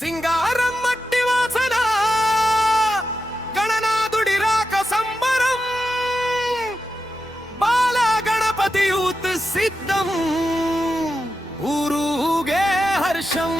సింగారం మట్టి వాసన గణనాథుడి రాక సంబరం బాల గణపతి యూత్ సిద్ధం ఊరూగే హర్షం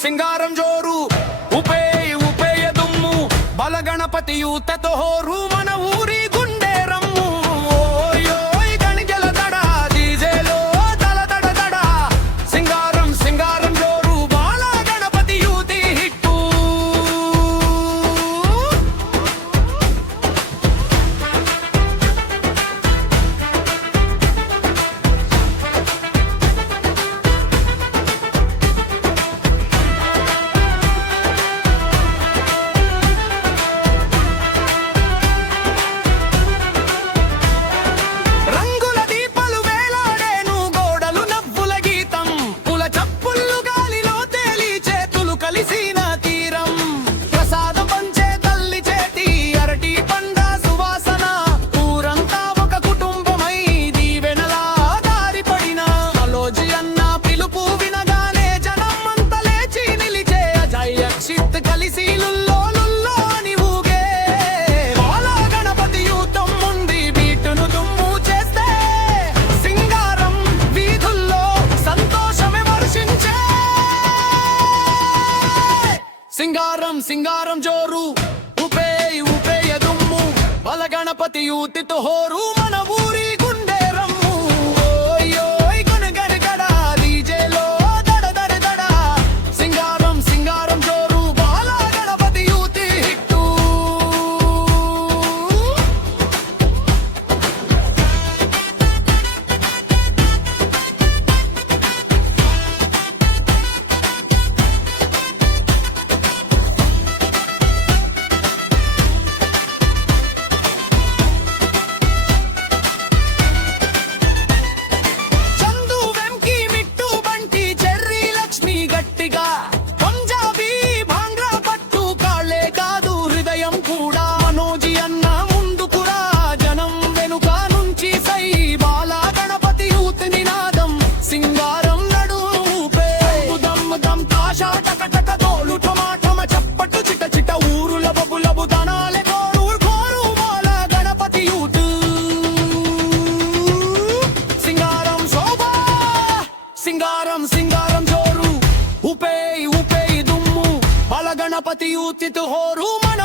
సింగారం జోరు ఉపేయ దుమ్ము బల గణపతి యూతతో హోరు మన ఊరి గుండె రమ్ము ఓయోయ్ గణజల దడ డీజేలో దల దడ దడ సింగారం జోరు బాల గణపతి యూతి హిట్టు సింగారం జోరు ఉపేయ దుమ్ము బల గణపతి యూతితో హోరు మన ఊరి గుండె రమ్ము ఓయోయ్ గణగణ డీజేలో దడ దడ దడ సింగారం జోరు బాల గణపతి యూతి హిట్టు సింగారం జోరు ఉపేయ దుమ్ము బల గణపతి యూతితో హోరు మన